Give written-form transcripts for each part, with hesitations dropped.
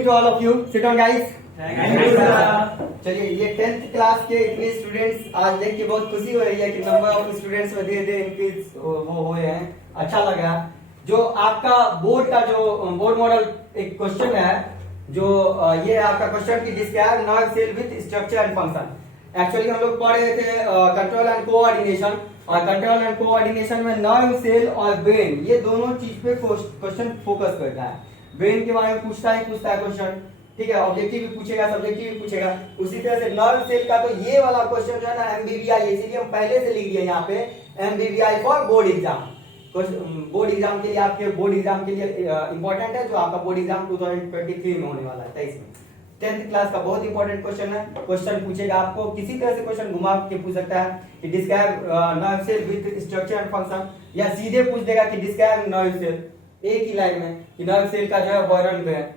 Evening to all of you. Sit down guys. चलिए, ये 10th class के इतने स्टूडेंट्स आज देख के बहुत खुशी हो रही है कि नंबर ऑफ स्टूडेंट्स में धीरे धीरे इंक्रीज वो हुए हैं। अच्छा लगा। जो आपका बोर्ड का जो बोर्ड मॉडल एक क्वेश्चन है, जो ये आपका क्वेश्चन की describe nerve cell with structure and function. Actually हम लोग पढ़ रहे थे कंट्रोल एंड कोऑर्डिनेशन, और कंट्रोल एंड कोऑर्डिनेशन में नर्व सेल और ब्रेन ये दोनों चीज पे क्वेश्चन फोकस करता है। ब्रेन के बारे में पूछता है क्वेश्चन, ठीक है, ऑब्जेक्टिव भी पूछेगा, सब्जेक्टिव भी पूछेगा। उसी तरह से नर्व सेल का तो ये वाला क्वेश्चन जो है ना एमबीबीआई, इसीलिए हम पहले से लिख दिए यहाँ पे MBBI for board exam. Board exam के लिए, आपके बोर्ड एग्जाम के लिए इंपॉर्टेंट है, जो आपका बोर्ड एग्जाम 2023 में होने वाला है, 23 में। 10th क्लास का बहुत इंपॉर्टेंट क्वेश्चन है। क्वेश्चन पूछेगा आपको, किसी तरह से क्वेश्चन घुमा के पूछ सकता है कि describe nerve cell with structure and function, या सीधे पूछ देगा कि डिस्क्राइब नर्व सेल, एक ही लाइन में कि नर्व सेल का जो है वर्णन करें।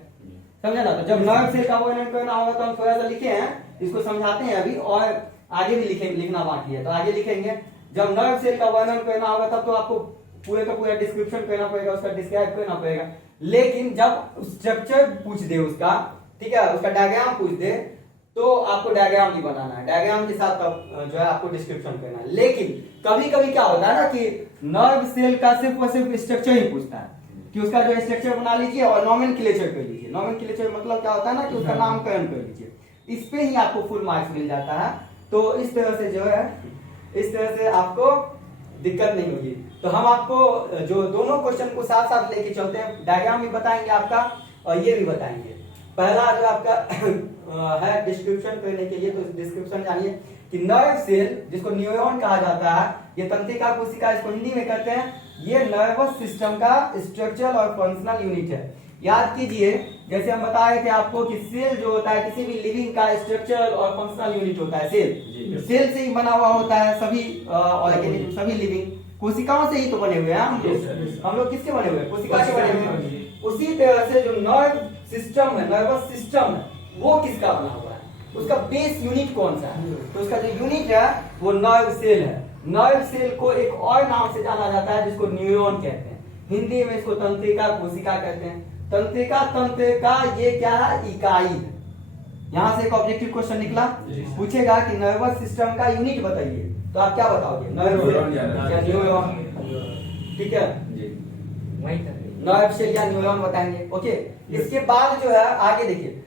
समझा ना? तो जब नर्व सेल का वर्णन करना होगा तो हम थोड़ा सा लिखे हैं, इसको समझाते हैं अभी, और आगे भी लिखना बाकी है, तो आगे लिखेंगे। जब नर्व सेल का वर्णन करना होगा तब तो आपको पूरे का पूरा डिस्क्रिप्शन करना पड़ेगा, उसका डिस्क्राइब करना पड़ेगा। लेकिन जब स्ट्रक्चर पूछ दे उसका, ठीक है, उसका डायग्राम पूछ दे, तो आपको डायग्राम नहीं बनाना है, डायग्राम के साथ जो है आपको डिस्क्रिप्शन करना है। लेकिन कभी कभी क्या होता है ना कि नर्व सेल का सिर्फ और सिर्फ स्ट्रक्चर ही पूछता है कि उसका जो स्ट्रक्चर बना लीजिए और नॉमेनक्लेचर कर लीजिए। नॉमेनक्लेचर मतलब क्या होता है ना कि उसका नामकरण कर लीजिए, इस पे ही आपको फुल मार्क्स मिल जाता है। तो इस तरह से जो है, इस तरह से आपको दिक्कत नहीं होगी। तो हम आपको जो दोनों क्वेश्चन को साथ साथ लेके चलते हैं, डायग्राम भी बताएंगे आपका और ये भी बताएंगे। पहला जो आपका है डिस्क्रिप्शन करने के लिए, तो डिस्क्रिप्शन जानिए कि नर्व सेल, जिसको न्यूरॉन कहा जाता है, ये तंत्रिका कोशिका, इसको हिंदी में कहते हैं, ये नर्वस सिस्टम का स्ट्रक्चरल और फंक्शनल यूनिट है। याद कीजिए, जैसे हम बता रहे थे आपको कि सेल जो होता है किसी भी लिविंग का स्ट्रक्चरल और फंक्शनल यूनिट होता है। सेल से ही बना हुआ होता है सभी ऑर्गेनिज्म, सभी लिविंग। कोशिकाओं से ही तो बने हुए हैं हम लोग किसके बने हुए हैं? कोशिका से बने हुए हैं। उसी तरह से जो नर्व सिस्टम है, नर्वस सिस्टम है, वो किसका बना हुआ है? उसका बेस यूनिट कौन सा है? तो उसका जो यूनिट है वो नर्व सेल है। नर्व सेल को एक और नाम से जाना जाता है जिसको न्यूरॉन कहते हैं, हिंदी में इसको तंत्रिका कोशिका कहते हैं। तंत्रिका तंत्र का ये क्या है? इकाई है। यहां से एक ऑब्जेक्टिव क्वेश्चन निकला, पूछेगा कि नर्वस सिस्टम का यूनिट बताइए, तो आप क्या बताओगे? नर्व सेल या न्यूरॉन, ठीक है, नर्व सेल या न्यूरॉन बताएंगे। ओके, इसके बाद जो है आगे देखिए,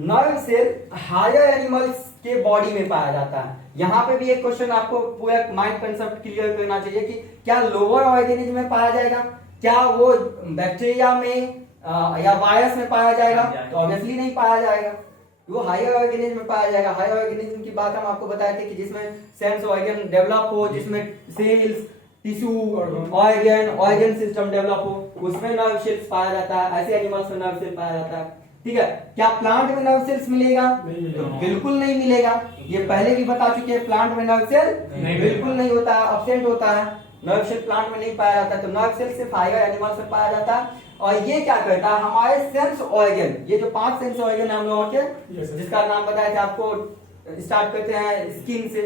नर्व सेल हायर एनिमल्स के बॉडी में पाया जाता है। यहाँ पे भी एक क्वेश्चन आपको पूरा माइंड कंसेप्ट क्लियर करना चाहिए कि क्या लोअर ऑर्गेनिज्म में पाया जाएगा, क्या वो बैक्टीरिया में या वायरस में पाया जाएगा? तो ऑब्वियसली नहीं पाया जाएगा, वो हायर ऑर्गेनिज्म में पाया जाएगा। हायर ऑर्गेनिज्म की बात हम आपको बताए थे कि जिसमें सेंस ऑर्गन डेवलप हो, जिसमें cells, tissue, organ system develop हो, उसमें नर्व सेल्स पाया जाता है। ऐसे एनिमल्स में नर्व सेल पाया जाता है, ठीक है। क्या प्लांट में नर्व सेल्स मिलेगा? तो बिल्कुल नहीं मिलेगा। ये पहले भी बता चुके हैं, प्लांट में नर्व सेल बिल्कुल नहीं होता है, अब्सेंट होता है। नर्व सेल प्लांट में नहीं पाया जाता है। तो नर्व सेल सिर्फ हायर एनिमल्स में पाया जाता है। और ये क्या करता है? हमारे सेंस ऑर्गन, ये जो 5 सेंस ऑर्गन है हम लोगों के, जिसका नाम बताया था आपको, स्टार्ट करते हैं स्किन से,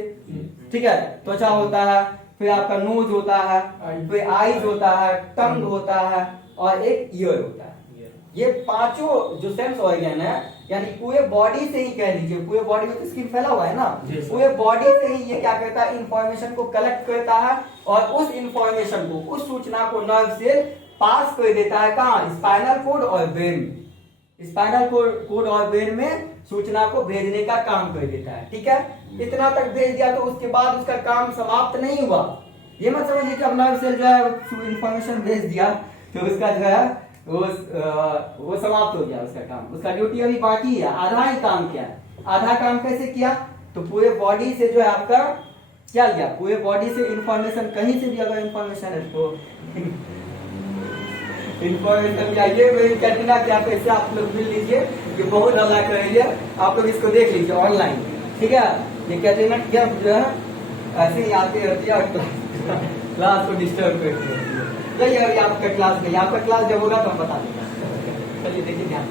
ठीक है, त्वचा होता है, फिर आपका नोज होता है, फिर आईज होता है, टंग होता है, और एक ईयर होता है। ये पांचों जो सेंस ऑर्गन है, यानी पूरे बॉडी से ही कह लीजिए, पूरे बॉडी में तो स्किन फैला हुआ है ना, पूरे बॉडी से ही ये क्या करता है? इंफॉर्मेशन को कलेक्ट करता है, और उस इंफॉर्मेशन को, उस सूचना को नर्व सेल पास कर देता है। कहाँ? स्पाइनल कोड और ब्रेन में। स्पाइनल कोड और ब्रेन में सूचना को भेजने का काम कर देता है, ठीक है। इतना तक भेज दिया तो उसके बाद उसका काम समाप्त नहीं हुआ। ये मत समझिए कि अब नर्व सेल जो है इंफॉर्मेशन भेज दिया तो उसका जो है वो समाप्त हो गया उसका काम। उसका ड्यूटी अभी बाकी है, आधा ही काम किया है। आधा काम कैसे किया? तो पूरे बॉडी से जो है आपका क्या लिया? पूरे बॉडी से इंफॉर्मेशन, कहीं से भी अगर इंफॉर्मेशन है तो इंफॉर्मेशन क्या, ये मेरी कैटरीना क्या, कैसे आप लोग मिल लीजिए, ये बहुत हल्ला कर रही है, आप लोग इसको देख लीजिए ऑनलाइन, ठीक है। ये कैटरीना क्या जो है ऐसे ही आती रहती है और क्लास को डिस्टर्ब करती है। चलिए अभी आपका क्लास गई, आपका क्लास जब होगा तो हम बता देंगे। चलिए देखिए ध्यान।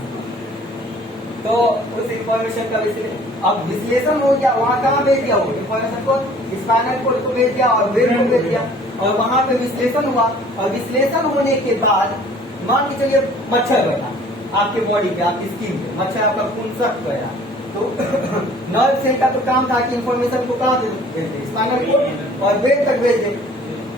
तो उस इंफॉर्मेशन का अब विश्लेषण हो गया, वहाँ कहाँ भेज दिया? वो इंफॉर्मेशन को स्पाइनल कोड को भेज दिया और ब्रेन को भेज दिया, और वहां पे विश्लेषण हुआ। और विश्लेषण होने के बाद मान के चलिए मच्छर बैठा, आपके बॉडी पे, आपकी स्किन पे, मच्छर आपका खून सख्त गया। तो नर्व सेल का तो काम था कि इंफॉर्मेशन को कहाँ भेज दे, स्पाइनल कोड और ब्रेन तक भेज दे।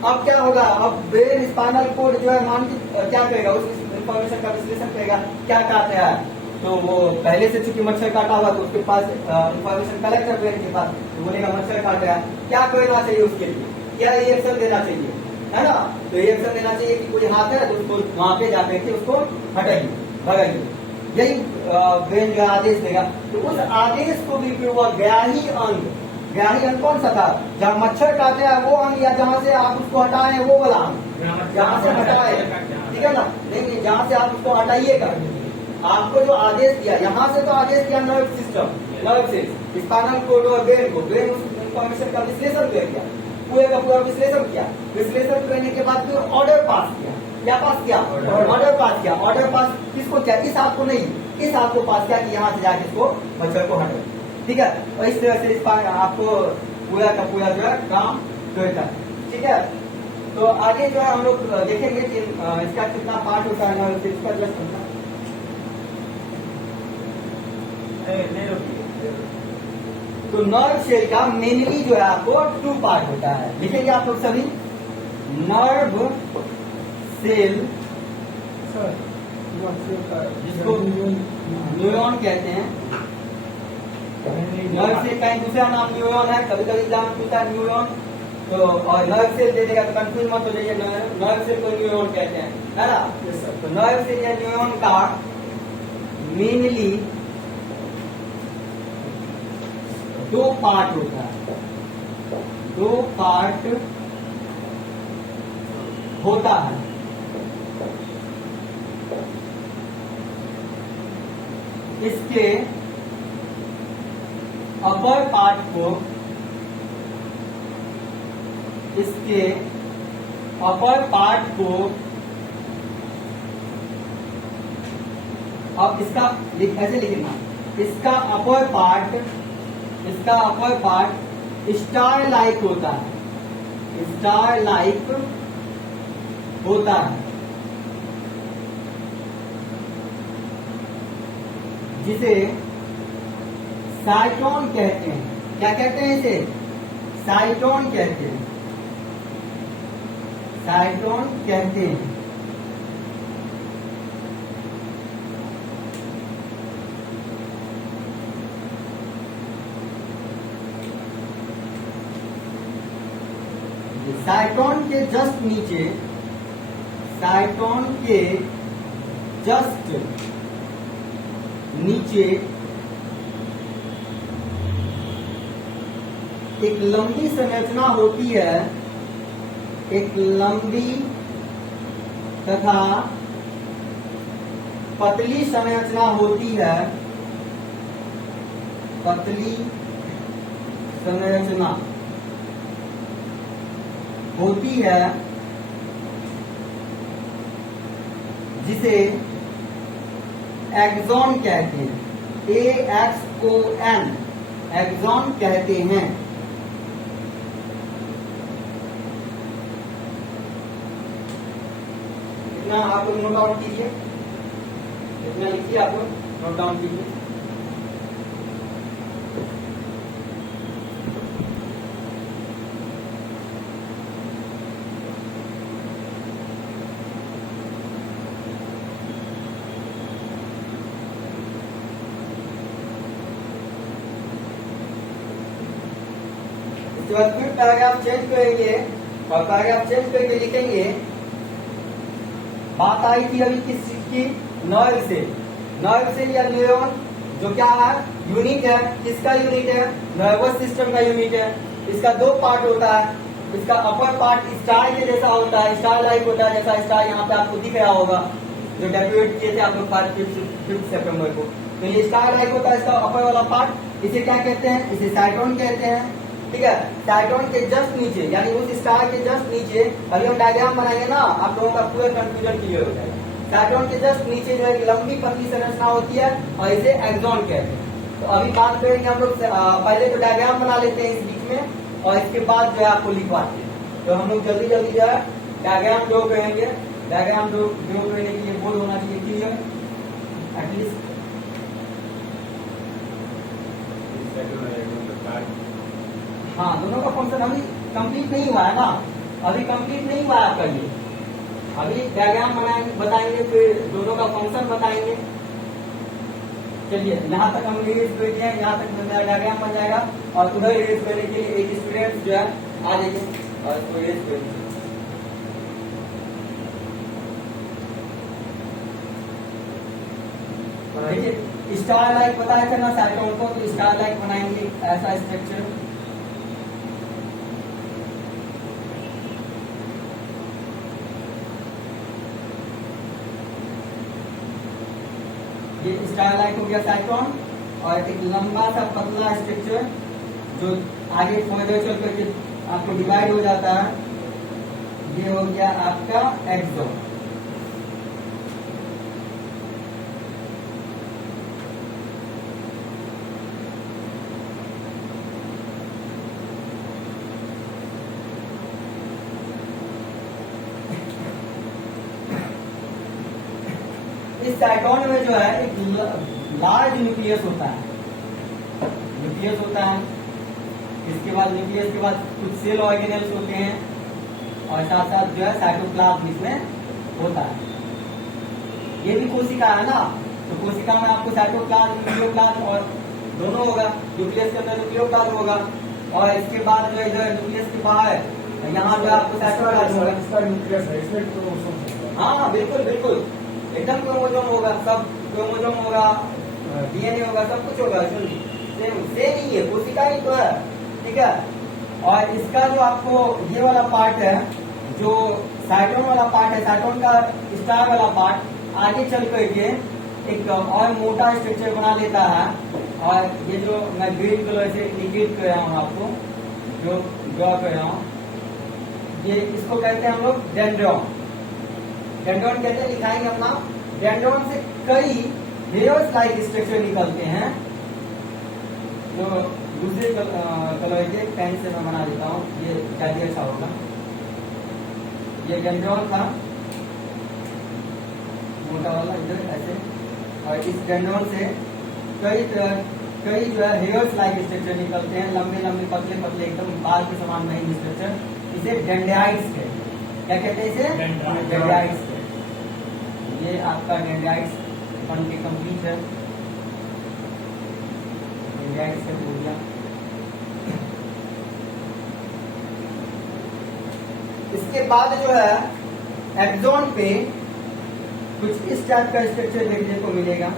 अब क्या होगा, अब ब्रेन स्पाइनल कोड जो है मान के क्या करेगा, उस इंफॉर्मेशन का विश्लेषण करेगा, क्या काटा है। तो वो पहले से चूंकि मच्छर काटा हुआ तो उसके पास इंफॉर्मेशन कलेक्ट है ब्रेन के पास, तो बोलेगा मच्छर काट गया, क्या करना चाहिए उसके लिए, क्या रिएक्शन देना चाहिए, है ना। तो रिएक्शन देना चाहिए कि कोई हाथ है तो उसको वहां पे जाकर के उसको हटाइए, भगाइए, यही ब्रेन जो आदेश देगा। तो उस आदेश को भी फिर वह ग्राही अंग कौन सा था, जहाँ मच्छर काटे है वो अंग, या जहाँ से आप उसको हटाए वो वाला अंग, जहाँ से हटाए, ठीक है ना, नहीं जहाँ से आप उसको हटाइएगा। आपको जो आदेश दिया, यहाँ से तो आदेश दिया नर्व सिस्टम, नर्व से स्पाइनल कोड और ब्रेन को, ब्रेन उस इंफॉर्मेशन का विश्लेषण किया, पूरे का पूरा विश्लेषण किया। विश्लेषण करने के बाद फिर ऑर्डर पास किया, क्या पास किया, ऑर्डर पास किया। ऑर्डर पास किसको किया, इस हाथ को नहीं, इस हाथ को पास किया कि यहाँ से जाके इसको मच्छर को हटाओ, ठीक है। और इस तरह से आपको पूरा का पूरा जो है काम करता है, ठीक है। तो आगे जो है हम लोग देखेंगे कि इसका कितना पार्ट होता है नर्व सिस्टम का, जस्ट होता है। तो नर्व सेल का मेनली जो है आपको 2 पार्ट होता है, लिखेंगे आप लोग सभी। नर्व सेल, जिसको न्यूरॉन कहते हैं, नर्व सेल का दूसरा नाम न्यूरॉन है, कभी कभी एग्जाम पूछता है न्यूरॉन, तो और नर्व सेल दे देगा तो कंफ्यूज मत हो जाइए, नर्व सेल को न्यूरॉन कहते हैं, है ना। तो नर्व सेल या न्यूरॉन का मेनली 2 पार्ट होता है, 2 पार्ट होता है। इसके अपर पार्ट को, इसके अपर पार्ट को, अब इसका ऐसे लिखना, इसका अपर पार्ट स्टार लाइक होता है, स्टार लाइक होता है, जिसे साइटोन कहते हैं। क्या कहते हैं इसे, साइटोन कहते हैं, साइटोन कहते हैं। साइटोन के जस्ट नीचे, साइटोन के जस्ट नीचे एक लंबी संरचना होती है, एक लंबी तथा पतली संरचना होती है, पतली संरचना होती है, जिसे एक्सॉन कहते हैं, AXON, एक्सॉन कहते हैं। इतना आप लोग नोट डाउन कीजिए, इतना लिखिए, आप लोग नोट डाउन कीजिए। उसके बाद फिर पैराग्राफ चेंज करेंगे और पैराग्राफ चेंज करके लिखेंगे। बात आई थी अभी किस चीज की, नर्व से, नर्व से या न्यूरॉन जो क्या है, यूनिट है। किसका यूनिट है, नर्वस सिस्टम का यूनिट है। इसका 2 पार्ट होता है, इसका अपर पार्ट स्टार के जैसा होता है, स्टार लाइक होता है, जैसा स्टार यहाँ पे आपको दिख रहा होगा जो डेकोरेट किए थे आप लोग 5 सितंबर को। तो ये स्टार लाइक होता है, इसका अपर वाला पार्ट। इसे क्या कहते हैं, इसे साइटोन कहते हैं, ठीक है। साइटोन के जस्ट नीचे, यानी उस स्टार के जस्ट नीचे, अभी हम डायग्राम बनाएंगे ना, आप लोगों का पूरा कंफ्यूजन क्लियर हो जाएगा। साइटोन के जस्ट नीचे जो है लंबी पतली संरचना होती है और इसे एक्सॉन कहते हैं। तो अभी बात करेंगे हम लोग, पहले तो डायग्राम बना लेते हैं इस बीच में और इसके बाद जो है आपको लिखवाते हैं। तो हम लोग जल्दी जल्दी जो है डायग्राम ड्रॉ करेंगे। डायग्राम ड्रॉ करने के लिए बोर्ड होना चाहिए क्लियर। एटलीस्ट। हाँ, दोनों का फंक्शन अभी कंप्लीट नहीं हुआ है ना, अभी कंप्लीट नहीं हुआ है आपका ये। अभी डायग्राम बनाएंगे, बताएंगे, फिर दोनों का फंक्शन बताएंगे। चलिए, यहाँ तक हम इरेज कर दिए, यहाँ तक मेरा डायग्राम बन जाएगा और उधर इरेज करने के लिए एक स्टूडेंट जो है आ जाइए और इसको इरेज कर दीजिए। देखिए, स्टार लाइक बताया था ना साइटोन को, तो स्टार लाइक बनाएंगे ऐसा स्ट्रक्चर। ये स्टार लाइक हो गया साइटोन, और एक लंबा सा पतला स्ट्रक्चर जो आगे फर्दर चल करके आपको डिवाइड हो जाता है, ये हो गया आपका एक्सोन। इस साइटोन में जो है एक लार्ज न्यूक्लियस होता है, इसके बाद न्यूक्लियस के बाद कुछ सेल ऑर्गेनेल्स होते हैं, और साथ साथ जो है साइटोप्लाज्म इसमें होता है। ये भी कोशिका है ना, तो कोशिका में आपको साइटोप्लाज्म, न्यूक्लियोप्लाज्म और दोनों होगा। न्यूक्लियस के अंदर न्यूक्लियोप्लाज्म होगा, और इसके बाद जो है इधर न्यूक्लियस के बाहर यहाँ जो आपको साइटोप्लाज्म होगा। इसका न्यूक्लियस है, इसमें क्रोमोसोम। हाँ, बिल्कुल बिल्कुल, एकदम क्रोमोसोम होगा, सब क्रोमोसोम होगा, डीएनए होगा, सब कुछ होगा। सेम ही है, कोशिका ही तो है, ठीक है। और इसका जो आपको ये वाला पार्ट है, जो साइटोन वाला पार्ट है, साइटोन का स्टार वाला पार्ट आगे चल करके एक और मोटा स्ट्रक्चर बना लेता है। और ये जो मैं ग्रीन कलर से इंडिकेट कर रहा हूँ आपको, जो ड्रॉ कर रहा हूँ, ये इसको कहते हैं हम लोग डेंड्रॉन। डेंड्रॉन कहते हैं, लिखाएंगे अपना। डेंड्रॉन से कई हेयर्स लाइक स्ट्रक्चर निकलते हैं, जो दूसरे कलर के पेन से मैं बना देता हूँ, ये ज्यादा अच्छा होगा। ये डेंड्रॉन था, मोटा वाला इधर ऐसे, और इस डेंड्रॉन से कई जो है हेयर्स लाइक स्ट्रक्चर निकलते हैं, लंबे लंबे पतले पतले एकदम बाल के समान महीन स्ट्रक्चर। इसे डेंड्राइट्स कहते हैं। क्या कहते हैं इसे? डेंड्राइट्स। ये आपका डेंड्राइट्स बन के कंप्लीट है। डेंड्राइट्स से हो गया। इसके बाद जो है एक्सोन पे कुछ इस टाइप का स्ट्रक्चर देखने को मिलेगा।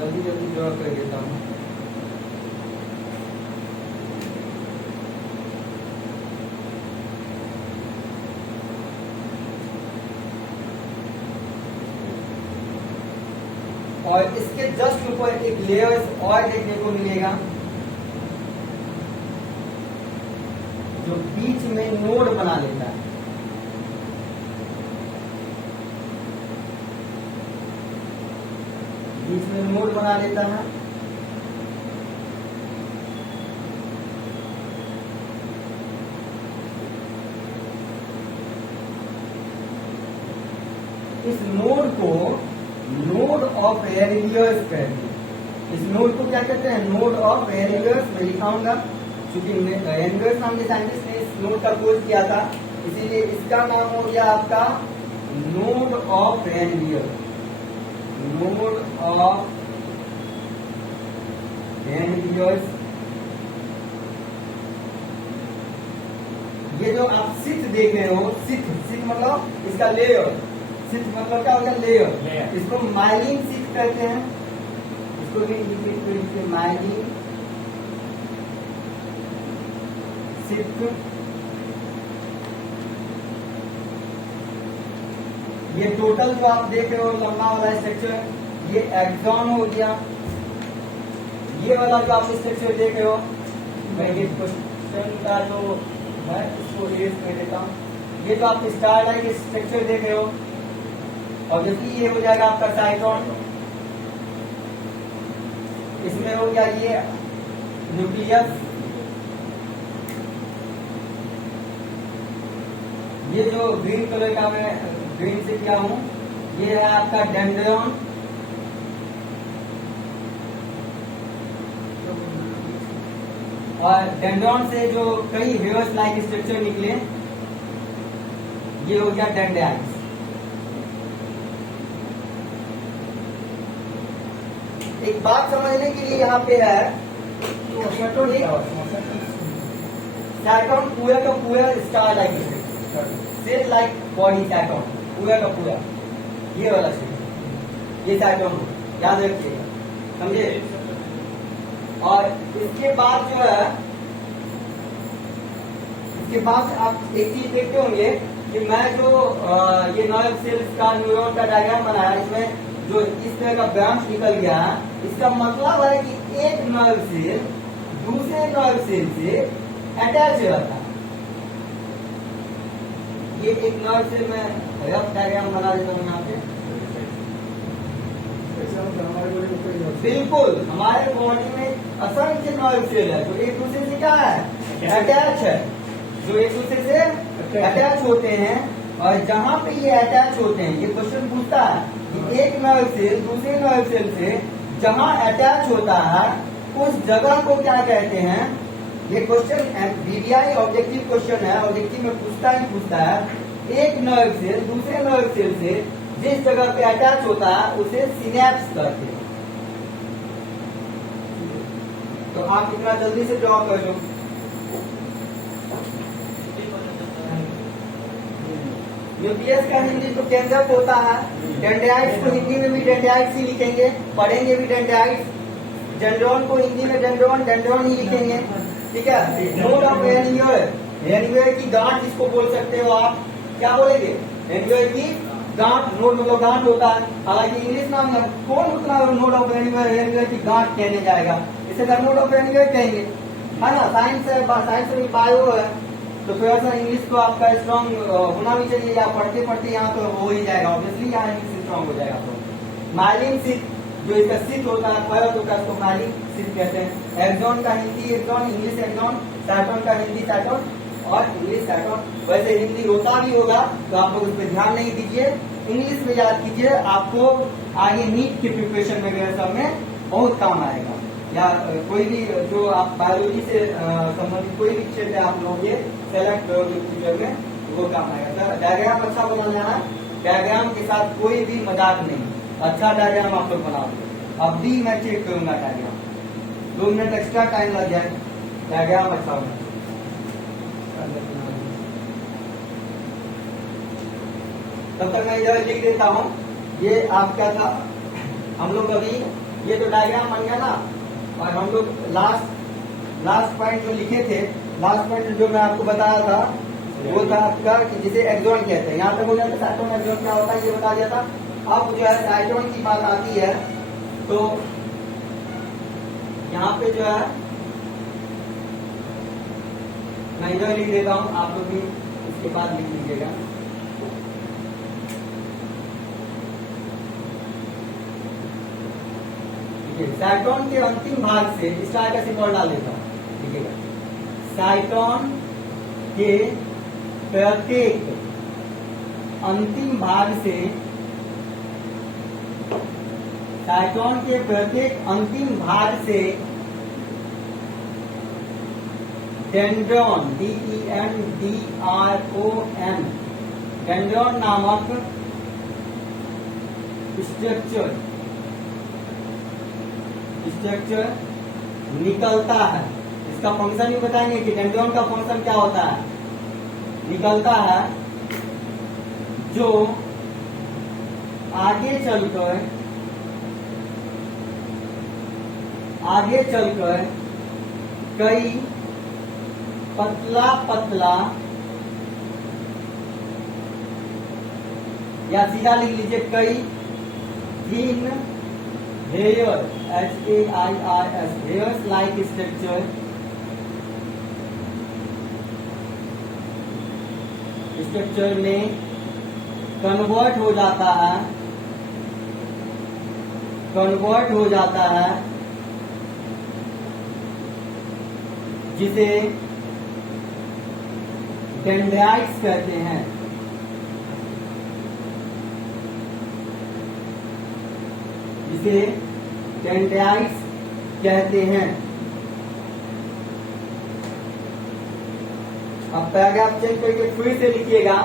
जल्दी जल्दी ड्रॉ कर देता हूँ। और इसके जस्ट ऊपर एक लेयर्स और देखने को मिलेगा, जो बीच में नोड बना लेता है। बीच में नोड बना लेता है। इस नोड को नोड ऑफ एरियर्स कहते हैं। इस नोड को क्या कहते हैं? Node of arrears. मैं लिखाऊंगा, क्योंकि एरियर्स नाम के साइंटिस्ट ने इस नोड का खोज किया था, इसीलिए इसका नाम हो गया आपका node of arrears. Node of arrears. ये जो आप सिथ देख रहे हो, सिथ मतलब इसका लेयर, सिथ मतलब क्या होगा? लेयर। इसको माइलिन सिथ कहते हैं। इसको भी इंडिकेट करके माइलिन सिथ। ये टोटल जो आप देख रहे हो लंबा वाला स्ट्रक्चर, ये एक्सॉन हो गया। ये वाला जो आप स्ट्रक्चर देख रहे हो, मैं ये क्वेश्चन का जो है इसको इरेज कर देता हूँ। ये जो आप स्टार लाइक स्ट्रक्चर देख रहे हो, ऑब्वियसली ये हो जाएगा आपका साइटोन। इसमें हो गया ये न्यूक्लियस। ये जो ग्रीन कलर का मैं ग्रीन से किया हूं, ये है आपका डेंड्रियन, और डेंड्रॉन से जो कई हेयर्स लाइक स्ट्रक्चर निकले, ये हो गया डेंड्राइट्स। एक बात समझने के लिए यहाँ पे है, सैटर्न पूरा का पूरा star like cell like body, cyton पूरा का पूरा ये वाला सेल, ये सैटर्न याद रखिएगा, समझे। और इसके बाद जो है, इसके बाद आप एक चीज देखते होंगे कि मैं जो ये नर्व सेल्स का न्यूरॉन का डायग्राम बनाया, इसमें जो इस तरह का ब्रांच निकल गया, इसका मतलब है कि एक नर्व सेल दूसरे नर्व सेल से अटैच रहता है। ये एक नर्व सेल में रफ डायग्राम बना देता हूँ यहाँ पे। बिल्कुल, हमारे बॉडी में असंख्य नर्व सेल है जो एक दूसरे से क्या है, अटैच है, जो एक दूसरे से अटैच होते हैं। और जहाँ पे ये अटैच होते हैं, ये क्वेश्चन पूछता है कि एक नर्व सेल दूसरे नर्व सेल से जहाँ अटैच होता है उस जगह को क्या कहते हैं। ये क्वेश्चन बीबीआई ऑब्जेक्टिव क्वेश्चन है, ऑब्जेक्टिव में पूछता ही पूछता है। एक नर्व सेल दूसरे नर्व सेल से जिस जगह पे अटैच होता है उसे सिनेप्स कहते हैं। तो आप इतना जल्दी से ड्रॉ कर लो। न्यूक्लियस का हिंदी तो केंद्रक होता है। डेंड्राइट्स को हिंदी में भी डेंड्राइट्स ही लिखेंगे, पढ़ेंगे भी डेंड्राइट्स। डेंड्रॉन को हिंदी में डेंड्रॉन ही लिखेंगे, ठीक है। नोड ऑफ एनियर, एनियर की गांठ जिसको बोल सकते हो आप, क्या बोलेंगे, एनियर की गांठ। नोड मतलब गांठ होता है, हालांकि इंग्लिश नाम है, कौन उतना नोड ऑफ एनियर की गांठ कहने जाएगा, इसे नोड ऑफ एनियर कहेंगे, है ना। साइंस है, साइंस में बायो है, तो थोड़ा सा इंग्लिश तो आपका स्ट्रॉन्ग होना भी चाहिए। या पढ़ते पढ़ते यहाँ तो हो ही जाएगा, ऑब्वियसली यहाँ इंग्लिश स्ट्रॉन्ग हो जाएगा। तो माइलिन सिट, जो इसका सिट होता है, परत होता है, उसको माइलिन सिट कहते हैं। एक्सॉन का Hindi axon, English axon, cyton का हिंदी सैटर्न और इंग्लिश सैटर्न। वैसे हिंदी होता भी होगा तो आप लोग उस पर ध्यान नहीं दीजिए, इंग्लिश में याद कीजिए, आपको आगे नीट के प्रिपरेशन में सब में बहुत काम आएगा। या कोई भी जो आप बायोलॉजी से संबंधित कोई भी क्षेत्र आप लोग ये सेलेक्ट करोगे फ्यूचर में, वो काम आएगा। डायग्राम अच्छा बनाना है, डायग्राम के साथ कोई भी मजाक नहीं, अच्छा डायग्राम आप लोग बनाओगे। अब भी मैं चेक करूंगा डायग्राम, 2 मिनट एक्स्ट्रा टाइम लग जाए, डायग्राम अच्छा होगा। तब तक मैं इधर लिख देता हूँ। ये आप क्या था, हम लोग अभी ये तो डायग्राम बन गया ना, और हम लोग लास्ट पॉइंट जो लिखे थे, लास्ट पॉइंट जो मैं आपको बताया था वो था आपका कि जिसे एक्सॉन कहते हैं। यहाँ तक हो गया, साइटोन एक्सॉन क्या होता है ये बता दिया था। अब जो है साइटोन की बात आती है, तो यहाँ पे जो है मैं इधर लिख देता हूँ, आप लोग भी इसके बाद लिख लीजिएगा। साइटोन के अंतिम भाग से स्टार का सिंबल डाल देता हूं, देखिएगा। साइटोन के प्रत्येक अंतिम भाग से, साइटोन के प्रत्येक अंतिम भाग से डेंड्रॉन, DENDRON, डेंड्रॉन नामक स्ट्रक्चर निकलता है। इसका फंक्शन भी बताएंगे कि डेंड्रॉन का फंक्शन क्या होता है। निकलता है जो आगे चलकर कई पतला या सीधा लिख लीजिए, कई thin hair, HAIRS, hairs like structure में कन्वर्ट हो जाता है, जिसे डेंड्राइट्स कहते हैं। इसे डेंड्राइट्स कहते हैं। अब पैराग्राफ चेंज करके फिर से लिखिएगा।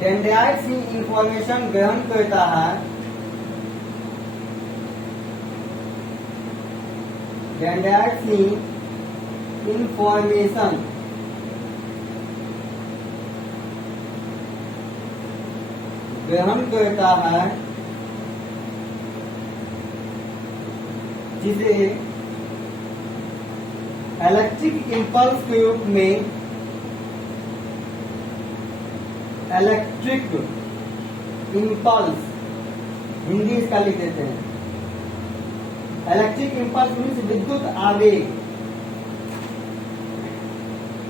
डेंड्राइट्स ही इंफॉर्मेशन ग्रहण करता है। डेंड्राइट्स ही इंफॉर्मेशन ग्रहण करता है, जिसे इलेक्ट्रिक इंपल्स के रूप में इलेक्ट्रिक इंपल्स, हिंदी इसका लिख देते हैं। इलेक्ट्रिक इंपल्स मीन्स विद्युत आवेग,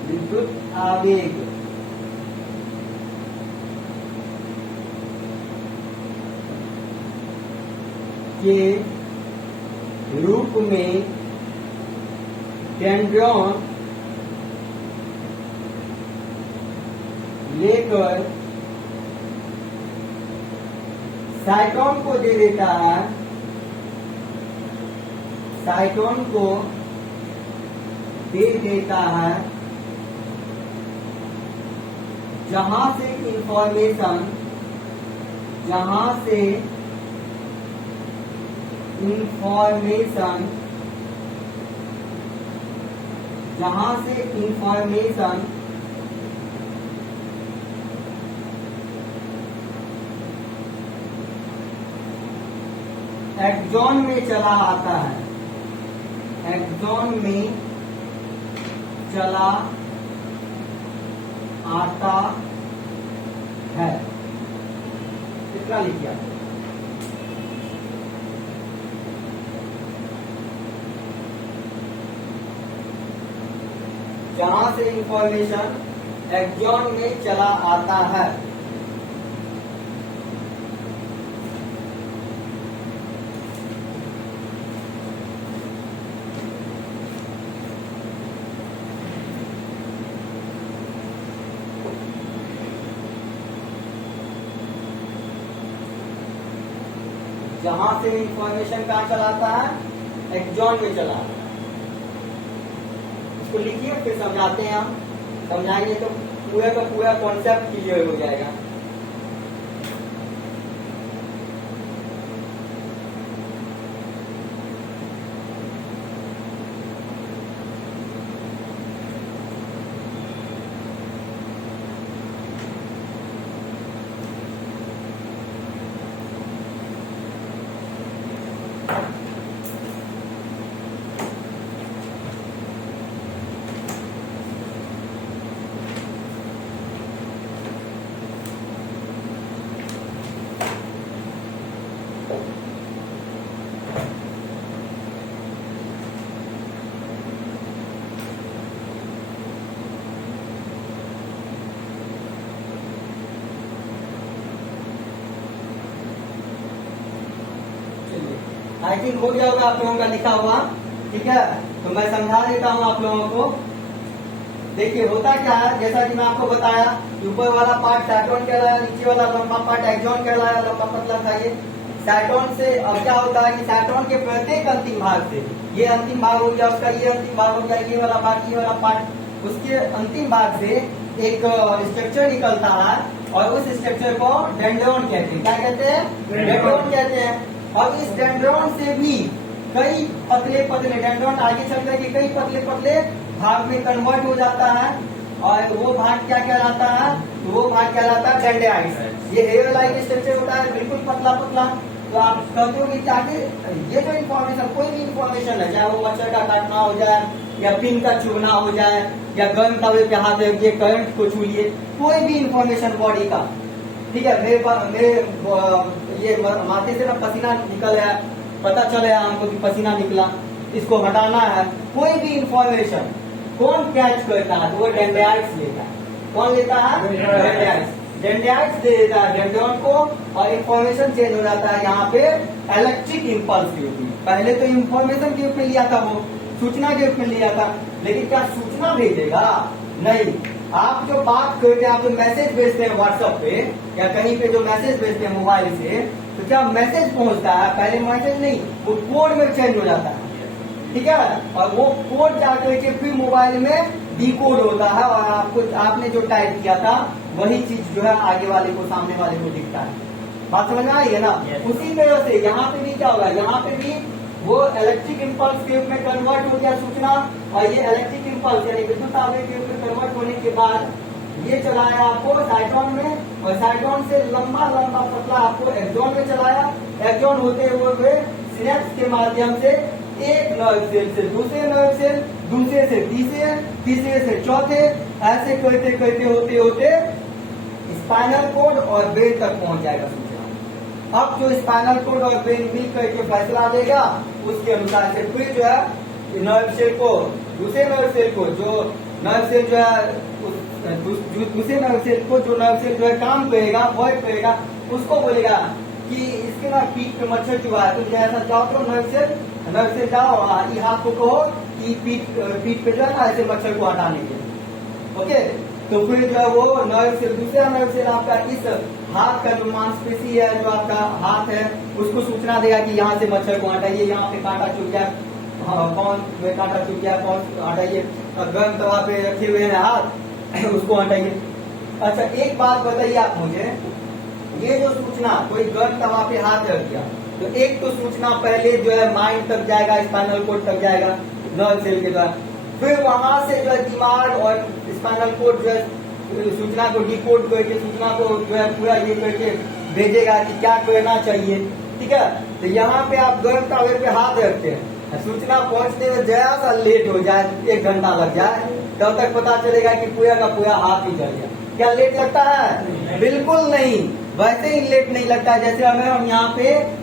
विद्युत आवेग के रूप में डेंड्रॉन लेकर साइटोन को दे देता है, साइटोन को दे देता है, जहां से इंफॉर्मेशन एक्सॉन में चला आता है, एक्सॉन में चला आता है। कितना लिखिए जहां से इंफॉर्मेशन एक्सॉन में चला आता है। जहां से इंफॉर्मेशन कहाँ चलाता है, एक्सॉन में चला। इसको लिखिए फिर समझाते हैं हम, समझाएंगे तो पूरा का पूरा कॉन्सेप्ट क्लियर हो जाएगा। आई थिंक हो गया होगा आप लोगों का लिखा हुआ, ठीक है। तो मैं समझा देता हूँ आप लोगों को। देखिए होता क्या है, जैसा कि मैं आपको बताया, ऊपर वाला पार्ट साइटोन कहलाया, नीचे वाला लंबा पार्ट एक्सॉन कहलाया, लंबा पतला था ये साइटोन से। अब क्या होता है कि साइटोन के प्रत्येक अंतिम भाग से, ये अंतिम भाग हो गया उसका, ये अंतिम भाग हो गया, ये वाला भाग, ये वाला पार्ट, उसके अंतिम भाग से एक स्ट्रक्चर निकलता है और उस स्ट्रक्चर को डेंड्रॉन कहते हैं। क्या कहते हैं? डेंड्रॉन कहते हैं। और इस डेंड्रॉन से भी कई पतले पतले डेंड्रॉन आगे चल करके कई पतले पतले भाग में कन्वर्ट हो जाता है, और वो भाग क्या कहलाता है? तो वो भाग कहलाता है डेंड्राइट्स। ये हेयर लाइक स्ट्रक्चर होता है, बिल्कुल पतला पतला। तो आप कहते हो कि ताकि ये जो इन्फॉर्मेशन, कोई भी इन्फॉर्मेशन है, चाहे वो मच्छर का काटना हो जाए या पिन का चुभना हो जाए या गर्म तवे पे हाथ रखिए, करंट को छूलिए, कोई भी इन्फॉर्मेशन बॉडी का, ठीक है। मेरे ये माथे से ना पसीना निकल रहा है, पता चल रहा है हमको कि पसीना निकला, इसको हटाना है। कोई भी इंफॉर्मेशन कौन कैच करता है? तो वो डेंड्राइट्स लेता है। कौन लेता है? डेंड्राइट्स। डेंड्राइट्स दे देता है डेंड्रॉन को, और इंफॉर्मेशन चेंज हो जाता है यहाँ पे इलेक्ट्रिक इंपल्स के रूप में। पहले तो इंफॉर्मेशन के रूप में लिया था, वो सूचना के रूप में लिया था, लेकिन क्या सूचना भेजेगा? नहीं, आप जो बात करते हैं, आप जो मैसेज भेजते हैं व्हाट्सएप पे या कहीं पे जो मैसेज भेजते हैं मोबाइल से, तो क्या मैसेज पहुंचता है? पहले मैसेज नहीं, वो कोड में चेंज हो जाता है, ठीक है। और वो कोड जाकर के फिर मोबाइल में डिकोड होता है और आपको आपने जो टाइप किया था वही चीज जो है आगे वाले को, सामने वाले को दिखता है। बात समझ में आई है ना? उसी तरह से यहाँ पे भी क्या होगा, यहाँ पे भी वो इलेक्ट्रिक इम्पल्स के रूप में कन्वर्ट हो गया सूचना, और ये इलेक्ट्रिक इम्पल्स यानी विद्युत आवेग के रूप में कन्वर्ट होने के बाद ये चलाया आपको साइक्लोन में, और साइक्लोन से लंबा लंबा पतला आपको एक्सॉन में चलाया। एक्सॉन होते हुए सिनेप्स के माध्यम से एक नर्व सेल से दूसरे नर्व सेल, दूसरे से तीसरे, तीसरे से चौथे, ऐसे करते करते होते होते स्पाइनल कोड और ब्रेन तक पहुंच जाएगा सूचना। अब जो स्पाइनल कोड और ब्रेन मिल करके फैसला देगा, उसके अनुसार से फिर जो है नर्व सेल को, दूसरे नर्व सेल को, जो नर्व सेल जो है दूसरे नर्व सेल को, जो नर्व सेल जो है काम करेगा, वर्क करेगा, उसको बोलेगा कि इसके ना पीठ पे मच्छर चुहा है, तो ऐसा जाओ तो नर्व सेल जाओ, ये हाथ को कहो कि पीठ पे जो है ना ऐसे मच्छर को हटाने के लिए। ओके, तो फिर जो है वो नर्व सेल, दूसरा नर्व सेल आपका इस हाथ का जो मांसपेशी है, जो आपका हाथ है, उसको सूचना देगा कि यहाँ से मच्छर को हटाइए, यहाँ पे कांटा चुभ गया, कौन में कांटा चुभ गया, कौन हटाइए, गर्म तवा पे रखे हुए हैं हाथ, उसको हटाइए। अच्छा, एक बात बताइए आप मुझे, ये जो सूचना, कोई गर्म तवा पे हाथ रख दिया, तो एक तो सूचना पहले जो है माइंड तक जाएगा, स्पाइनल कोड तक जाएगा नर्व सेल के द्वारा, फिर वहां से जो है दिमाग और स्पाइनल कोड जो है सूचना को डिकोड करके, सूचना को जो है पूरा ये करके भेजेगा कि क्या करना चाहिए, ठीक है। तो यहाँ पे आप गर्म तवे पे हाथ रखते हैं, सूचना पहुंचने में जरा सा लेट हो जाए, 1 घंटा लग जाए, तब तक पता चलेगा कि पूरा का पूरा हाथ ही जल गया। क्या लेट लगता है? बिल्कुल नहीं, वैसे ही लेट नहीं लगता है। जैसे अगर हम यहाँ पे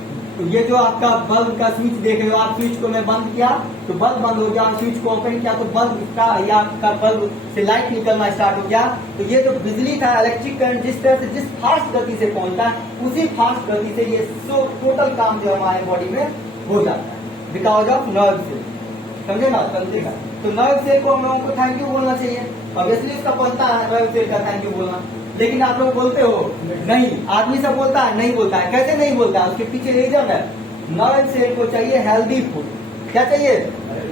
ये जो आपका बल्ब का स्विच देख रहे हो, आप स्विच को मैं बंद किया तो बल्ब बंद हो गया, स्विच को ओपन किया तो बल्ब का या आपका बल्ब से लाइट निकलना स्टार्ट हो गया। तो ये जो बिजली का इलेक्ट्रिक करंट जिस तरह से, जिस फास्ट गति से पहुंचता है, उसी फास्ट गति से ये टोटल काम जो हमारे बॉडी में हो जाता है, बिकॉज ऑफ नर्व सेल। समझे ना? समझेगा? तो नर्व सेल को हम लोगों को थैंक यू बोलना चाहिए, ऑब्वियसली उसका बनता है नर्व सेल का थैंक यू बोलना। लेकिन आप लोग बोलते हो नहीं, आदमी सब बोलता है, नहीं बोलता है। कैसे नहीं बोलता है? उसके पीछे रीजन है, नर्व सेल को चाहिए हेल्दी फूड। क्या चाहिए?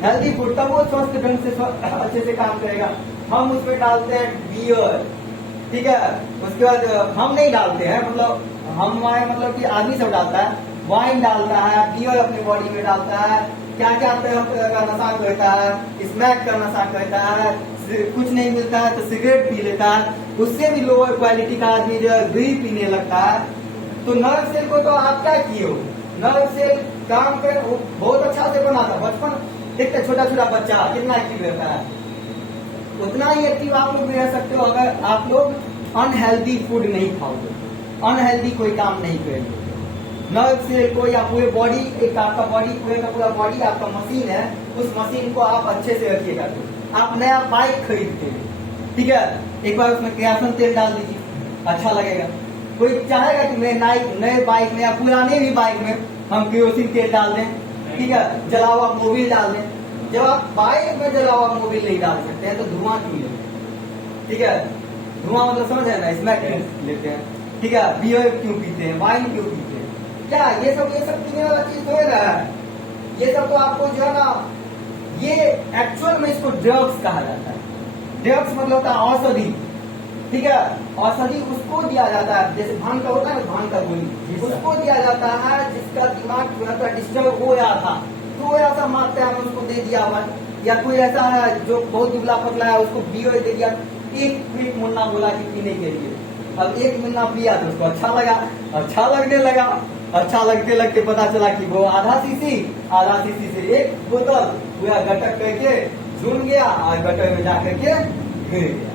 हेल्दी फूड, तब वो स्वस्थ ढंग से अच्छे से काम करेगा। हम उसमें डालते हैं बियर, ठीक है, उसके बाद हम नहीं डालते हैं, मतलब हमारे मतलब कि आदमी सब डालता है, वाइन डालता है, बियर अपनी बॉडी में डालता है, क्या क्या तरह का नशा करता है, स्मैक का नशा करता है, कुछ नहीं मिलता है तो सिगरेट पी लेता है, उससे भी लोअर क्वालिटी का आदमी जो है बीड़ी पीने लगता है। तो नर्व सेल को तो आप क्या किए हो? नर्व सेल काम कर बहुत अच्छा से बना था। बचपन देखते छोटा छोटा बच्चा कितना एक्टिव रहता है, उतना ही एक्टिव आप लोग भी रह सकते हो अगर आप लोग अनहेल्दी फूड नहीं खाओगे, अनहेल्दी कोई काम नहीं करेंगे। नर्व सेल को या पूरे बॉडी, एक आपका बॉडी, पूरे का पूरा बॉडी आपका मशीन है, उस मशीन को आप अच्छे से रखिएगा। आप नया बाइक खरीदते हैं, ठीक है, एक बार उसमें केरोसिन तेल डाल दीजिए, अच्छा लगेगा। कोई चाहेगा कि मैं नए बाइक में या पुराने भी बाइक में हम केरोसिन तेल डाल दें, ठीक है, जला हुआ मोबिल डाल दें। जब आप बाइक में जला हुआ मोबिल नहीं डाल सकते हैं तो धुआं क्यों लेते हैं? ठीक है, धुआं मतलब समझ है ना, स्मैक लेते हैं, ठीक है, बियर क्यों पीते हैं, वाइन क्यों पीते हैं? क्या ये सब पीने वाला चीज हो रहा है? ये सब तो आपको जो है ना, ये एक्चुअल में इसको ड्रग्स कहा जाता है। ड्रग्स मतलब होता है औषधि, ठीक है, औषधि उसको दिया जाता है, जैसे भांग का होता है ना, भांग का गोली उसको दिया जाता है जिसका दिमाग थोड़ा डिस्टर्ब हो रहा था, थोड़ा सा मात्रा में उसको दे दिया हुआ, या कोई ऐसा है जो बहुत दुबला पतला है उसको बियर दे दिया, एक मुन्ना बोला कि पीने के लिए। अब 1 मुन्ना पिया तो उसको अच्छा लगा, अच्छा लगने लगा, अच्छा लगते लगते पता चला कि वो आधा सीसी से 1 बोतल पूरा गटक करके झूम गया और गटर में जाकर के गिर गया,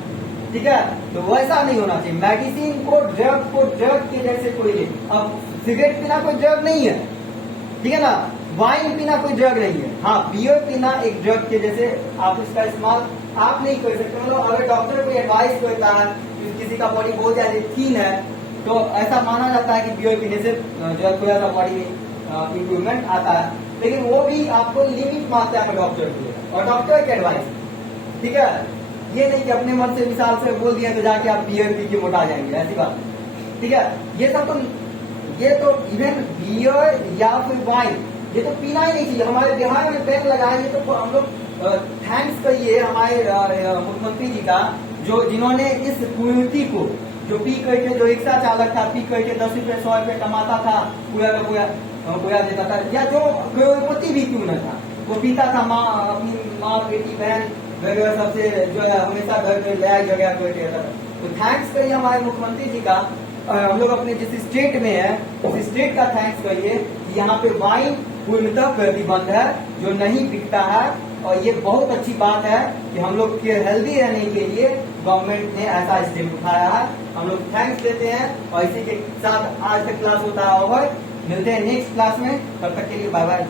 ठीक है। तो वैसा नहीं होना चाहिए। मेडिसिन को ड्रग के जैसे कोई नहीं। अब सिगरेट पीना कोई ड्रग नहीं है, ठीक है ना, वाइन पीना कोई ड्रग नहीं है। हाँ, बियर पीना एक ड्रग के जैसे, आप इसका इस्तेमाल आप नहीं कर सकते। मतलब अगर डॉक्टर कोई एडवाइस करता है, किसी का बॉडी बहुत ज्यादा थीन है, तो ऐसा माना जाता है कि बियर पीने से जो है थोड़ा सा बॉडी में इम्प्रूवमेंट आता है, लेकिन वो भी आपको लिमिट मात्रा में डॉक्टर दिएगा और डॉक्टर की एडवाइस, ठीक है। ये नहीं कि अपने मन से मिसाल से बोल दिया तो जाके आप बियर पी के मोटा जाएंगे, ऐसी बात नहीं। ठीक है, ये तो इवन बियर या फिर वाइन ये तो पीना ही नहीं चाहिए। हमारे बिहार में बैन लगा है, ये तो हम लोग थैंक्स कहिए हमारे मुख्यमंत्री जी का, जो जिन्होंने इस कुरीति को, जो पी करके, जो रिक्शा चालक था पी करके 10 रुपए 100 रुपए कमाता था, पूरा का पूरा देता था, या जो करोड़पति भी क्यों न था, वो पीता था, अपनी माँ बेटी बहन वगैरह सबसे जो है हमेशा घर में लैग जगह करके रहता था। तो थैंक्स करिए हमारे मुख्यमंत्री जी का। हम लोग अपने जिस स्टेट में है उस स्टेट का थैंक्स करिए कि यहाँ पे वाइन पूर्णतः प्रतिबंध है, जो नहीं बिकता है। और ये बहुत अच्छी बात है कि हम लोग के हेल्दी रहने के लिए गवर्नमेंट ने ऐसा स्टेप उठाया है। हम लोग थैंक्स देते हैं और इसी के साथ आज तक क्लास होता है ओवर। मिलते हैं नेक्स्ट क्लास में, तब तक के लिए बाय बाय।